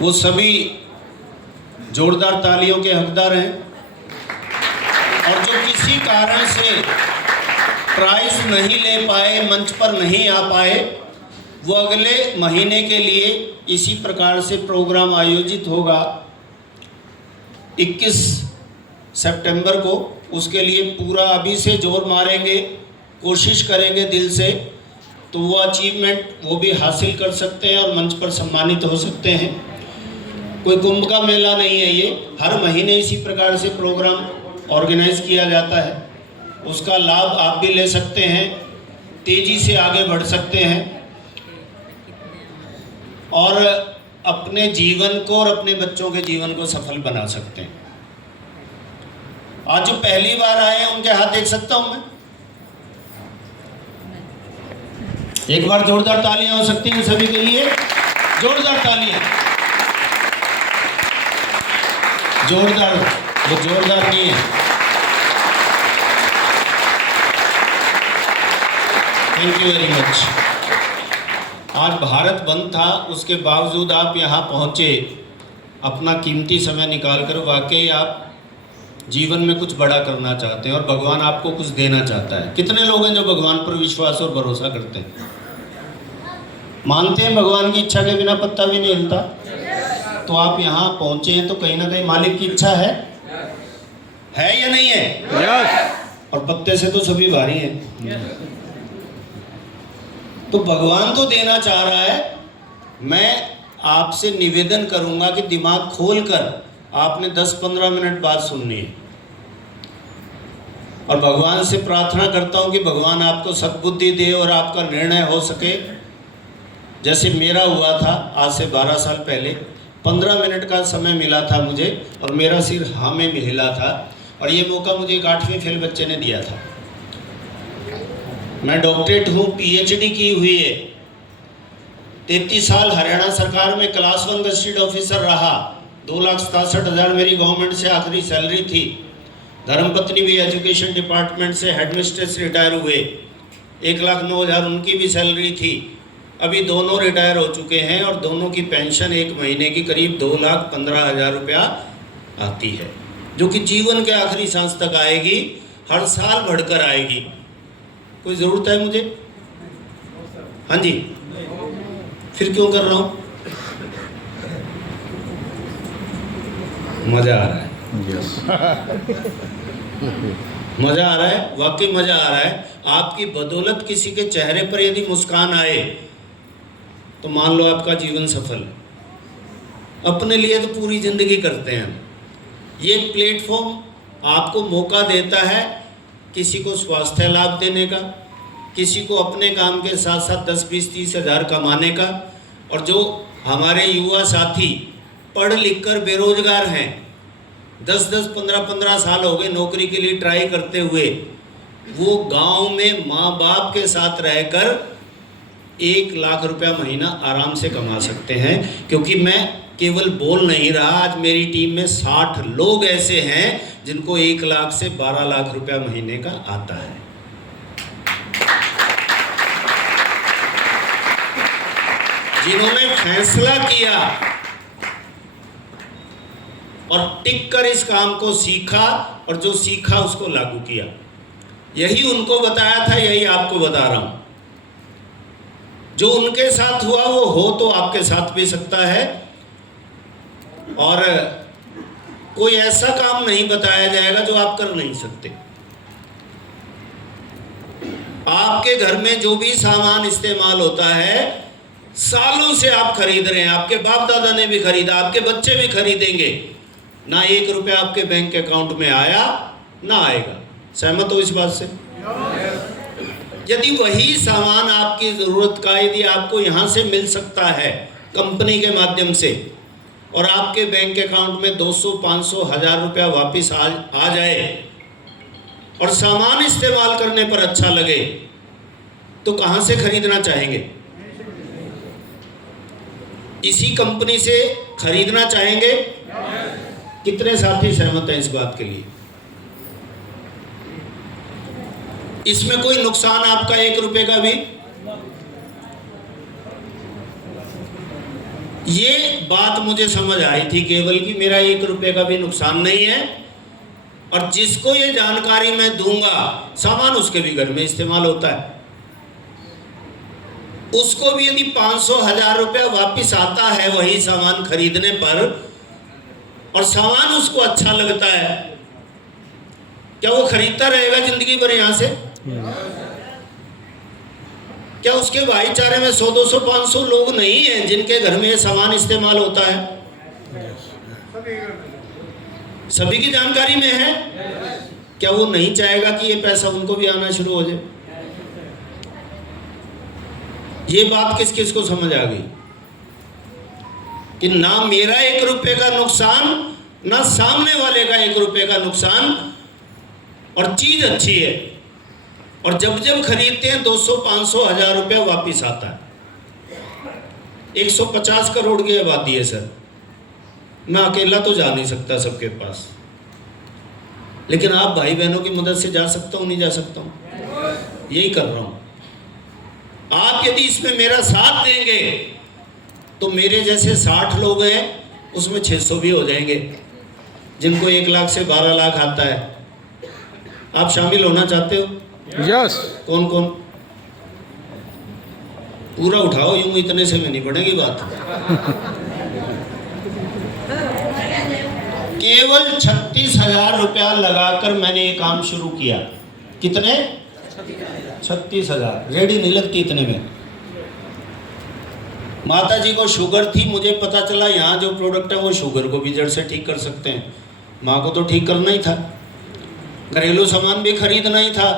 वो सभी जोरदार तालियों के हकदार हैं। और जो किसी कारण से प्राइज नहीं ले पाए, मंच पर नहीं आ पाए, वो अगले महीने के लिए इसी प्रकार से प्रोग्राम आयोजित होगा 21 सितंबर को। उसके लिए पूरा अभी से जोर मारेंगे, कोशिश करेंगे दिल से, तो वो अचीवमेंट वो भी हासिल कर सकते हैं और मंच पर सम्मानित हो सकते हैं। कोई कुंभ का मेला नहीं है ये, हर महीने इसी प्रकार से प्रोग्राम ऑर्गेनाइज किया जाता है। उसका लाभ आप भी ले सकते हैं, तेज़ी से आगे बढ़ सकते हैं और अपने जीवन को और अपने बच्चों के जीवन को सफल बना सकते हैं। आज जो पहली बार आए हैं उनके हाथ देख सकता हूं मैं? एक बार जोरदार तालियां हो सकती हैं सभी के लिए, जोरदार तालियां। जोरदार, वो जोरदार नहीं है। Thank you very much. आज भारत बंद था, उसके बावजूद आप यहाँ पहुँचे, अपना कीमती समय निकालकर। वाकई आप जीवन में कुछ बड़ा करना चाहते हैं और भगवान आपको कुछ देना चाहता है। कितने लोग हैं जो भगवान पर विश्वास और भरोसा करते हैं, मानते हैं भगवान की इच्छा के बिना पत्ता भी नहीं हिलता? तो आप यहाँ पहुँचे हैं तो कहीं ना कहीं मालिक की इच्छा है या नहीं है? yes. और पत्ते से तो सभी भारी हैं। तो भगवान तो देना चाह रहा है। मैं आपसे निवेदन करूंगा कि दिमाग खोलकर आपने 10-15 मिनट बात सुननी है और भगवान से प्रार्थना करता हूं कि भगवान आपको सद्बुद्धि दे और आपका निर्णय हो सके। जैसे मेरा हुआ था आज से 12 साल पहले, 15 मिनट का समय मिला था मुझे और मेरा सिर हाँ में हिला था और ये मौका मुझे एक 8वीं फेल बच्चे ने दिया था। मैं डॉक्टरेट हूँ, PhD की हुई है, 33 साल हरियाणा सरकार में क्लास 1 गस्टेड ऑफिसर रहा, 2,67,000 मेरी गवर्नमेंट से आखिरी सैलरी थी। धर्मपत्नी भी एजुकेशन डिपार्टमेंट से हेडमिस्ट्रेस रिटायर हुए, 1,09,000 उनकी भी सैलरी थी। अभी दोनों रिटायर हो चुके हैं और दोनों की पेंशन एक महीने की करीब 2,15,000 रुपया आती है, जो कि जीवन के आखिरी सांस तक आएगी, हर साल बढ़कर आएगी। कोई ज़रूरत है मुझे? हाँ जी, फिर क्यों कर रहा हूँ? मज़ा आ रहा है। yes. मज़ा आ रहा है, वाकई मज़ा आ रहा है। आपकी बदौलत किसी के चेहरे पर यदि मुस्कान आए तो मान लो आपका जीवन सफल। अपने लिए तो पूरी ज़िंदगी करते हैं। ये प्लेटफॉर्म आपको मौका देता है किसी को स्वास्थ्य लाभ देने का, किसी को अपने काम के साथ साथ 10-20-30 हज़ार कमाने का। और जो हमारे युवा साथी पढ़ लिख कर बेरोजगार हैं, 10-10, 15-15 साल हो गए नौकरी के लिए ट्राई करते हुए, वो गांव में माँ बाप के साथ रहकर 1 लाख रुपया महीना आराम से कमा सकते हैं। क्योंकि मैं केवल बोल नहीं रहा, आज मेरी टीम में 60 लोग ऐसे हैं जिनको 1 लाख से 12 लाख रुपया महीने का आता है। जिन्होंने फैसला किया और टिक कर इस काम को सीखा और जो सीखा उसको लागू किया। यही उनको बताया था, यही आपको बता रहा हूं। जो उनके साथ हुआ वो हो तो आपके साथ भी सकता है। और कोई ऐसा काम नहीं बताया जाएगा जो आप कर नहीं सकते। आपके घर में जो भी सामान इस्तेमाल होता है, सालों से आप खरीद रहे हैं, आपके बाप दादा ने भी खरीदा, आपके बच्चे भी खरीदेंगे, ना 1 रुपया आपके बैंक अकाउंट में आया ना आएगा। सहमत हो इस बात से? यदि वही सामान आपकी ज़रूरत का यदि आपको यहाँ से मिल सकता है कंपनी के माध्यम से और आपके बैंक अकाउंट में 200, 500, 1000 रुपया वापस आ जाए और सामान इस्तेमाल करने पर अच्छा लगे, तो कहाँ से खरीदना चाहेंगे? इसी कंपनी से खरीदना चाहेंगे। कितने साथी सहमत हैं इस बात के लिए? इसमें कोई नुकसान आपका 1 रुपए का भी? ये बात मुझे समझ आई थी केवल कि मेरा 1 रुपए का भी नुकसान नहीं है, और जिसको ये जानकारी मैं दूंगा सामान उसके भी घर में इस्तेमाल होता है, उसको भी यदि 500,000 रुपया वापिस आता है वही सामान खरीदने पर, और सामान उसको अच्छा लगता है, क्या वो खरीदता रहेगा जिंदगी भर यहां से? क्या उसके भाईचारे में 100, 200, 500 लोग नहीं हैं जिनके घर में ये सामान इस्तेमाल होता है? सभी की जानकारी में है। क्या वो नहीं चाहेगा कि ये पैसा उनको भी आना शुरू हो जाए? ये बात किस किस को समझ आ गई कि ना मेरा 1 रुपए का नुकसान, ना सामने वाले का 1 रुपए का नुकसान, और चीज अच्छी है, और जब जब खरीदते हैं 200, 500, 1000 रुपया वापिस आता है। 150 करोड़ की आबादी है सर, मैं अकेला तो जा नहीं सकता सबके पास, लेकिन आप भाई बहनों की मदद से जा सकता हूं, नहीं जा सकता हूं? यही कर रहा हूं। आप यदि इसमें मेरा साथ देंगे तो मेरे जैसे 60 लोग हैं, उसमें 600 भी हो जाएंगे जिनको 1 लाख से 12 लाख आता है। आप शामिल होना चाहते हो? यस। कौन कौन? पूरा उठाओ, यूं इतने से में नहीं बढ़ेगी बात। केवल 36,000 रुपया लगाकर मैंने ये काम शुरू किया। कितने? 36,000। रेडी नहीं लगती इतने में। माता जी को शुगर थी, मुझे पता चला यहाँ जो प्रोडक्ट है वो शुगर को भी जड़ से ठीक कर सकते हैं। माँ को तो ठीक करना ही था, घरेलू सामान भी खरीदना ही था।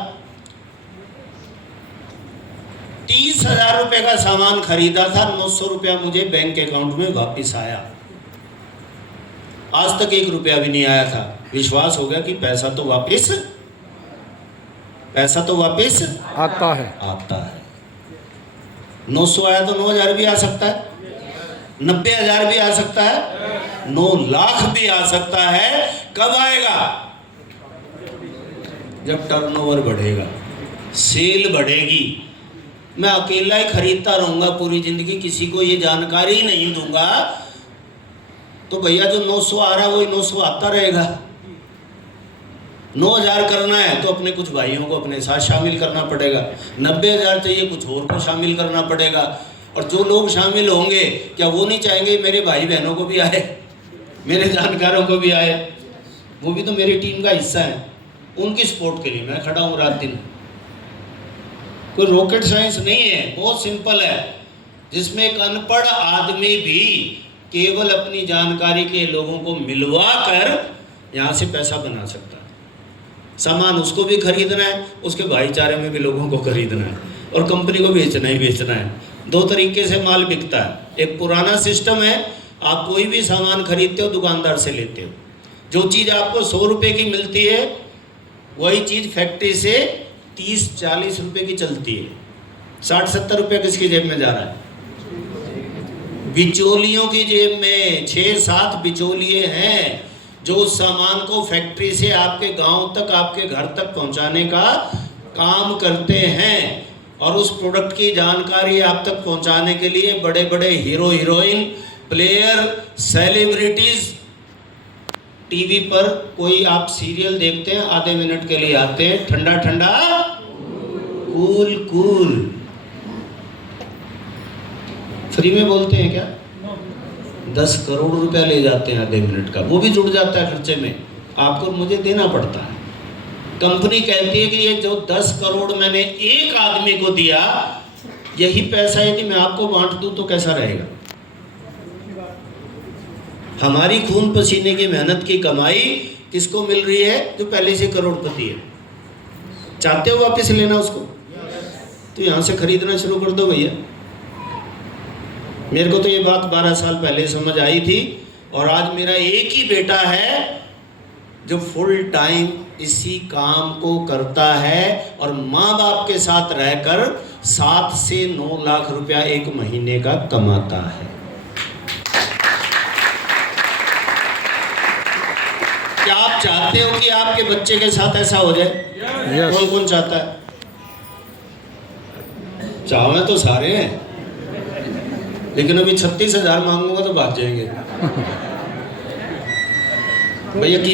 30,000 रुपए का सामान खरीदा था, 900 रुपया मुझे बैंक अकाउंट में वापस आया। आज तक 1 रुपया भी नहीं आया था। विश्वास हो गया कि पैसा तो वापस आता है। 900 आया तो 9,000 भी आ सकता है, 90,000 भी आ सकता है, 9 लाख भी आ सकता है। कब आएगा? जब टर्नओवर बढ़ेगा, सेल बढ़ेगी। मैं अकेला ही खरीदता रहूंगा पूरी जिंदगी, किसी को ये जानकारी ही नहीं दूंगा, तो भैया जो 900 आ रहा है वही 900 आता रहेगा। 9,000 करना है तो अपने कुछ भाइयों को अपने साथ शामिल करना पड़ेगा। 90,000 चाहिए, कुछ और को शामिल करना पड़ेगा। और जो लोग शामिल होंगे, क्या वो नहीं चाहेंगे मेरे भाई बहनों को भी आए, मेरे जानकारों को भी आए? वो भी तो मेरी टीम का हिस्सा है। उनकी सपोर्ट के लिए मैं खड़ा हूँ रात दिन। कोई रॉकेट साइंस नहीं है, बहुत सिंपल है, जिसमें एक अनपढ़ आदमी भी केवल अपनी जानकारी के लोगों को मिलवा कर यहाँ से पैसा बना सकता है। सामान उसको भी खरीदना है, उसके भाईचारे में भी लोगों को खरीदना है, और कंपनी को बेचना ही बेचना है। 2 तरीके से माल बिकता है। एक पुराना सिस्टम है, आप कोई भी सामान खरीदते हो दुकानदार से लेते हो, जो चीज़ आपको 100 रुपये की मिलती है वही चीज़ फैक्ट्री से 30-40 रुपये की चलती है। 60-70 रुपये किसकी जेब में जा रहा है? बिचौलियों की जेब में। 6-7 बिचौलिए हैं जो उस सामान को फैक्ट्री से आपके गांव तक, आपके घर तक पहुंचाने का काम करते हैं। और उस प्रोडक्ट की जानकारी आप तक पहुंचाने के लिए बड़े बड़े hero heroine, player, celebrities, TV पर कोई आप सीरियल देखते हैं, आधे मिनट के लिए आते हैं, ठंडा ठंडा कूल कूल, फ्री में बोलते हैं क्या? 10 करोड़ रुपया ले जाते हैं आधे मिनट का, वो भी जुड़ जाता है खर्चे में, आपको मुझे देना पड़ता है। कंपनी कहती है कि ये जो 10 करोड़ मैंने एक आदमी को दिया, यही पैसा यदि मैं आपको बांट दूं तो कैसा रहेगा? हमारी खून पसीने की मेहनत की कमाई किसको मिल रही है? जो पहले से करोड़पति है। चाहते हो वापस लेना उसको? तो यहां से खरीदना शुरू कर दो भैया। मेरे को तो ये बात 12 साल पहले समझ आई थी, और आज मेरा एक ही बेटा है जो फुल टाइम इसी काम को करता है, और माँ बाप के साथ रहकर 7 से 9 लाख रुपया एक महीने का कमाता है। क्या आप चाहते हो कि आपके बच्चे के साथ ऐसा हो जाए? Yes. कौन कौन चाहता है? चाहे तो सारे हैं, लेकिन अभी 36,000 मांगूंगा तो भाग जाएंगे भैया।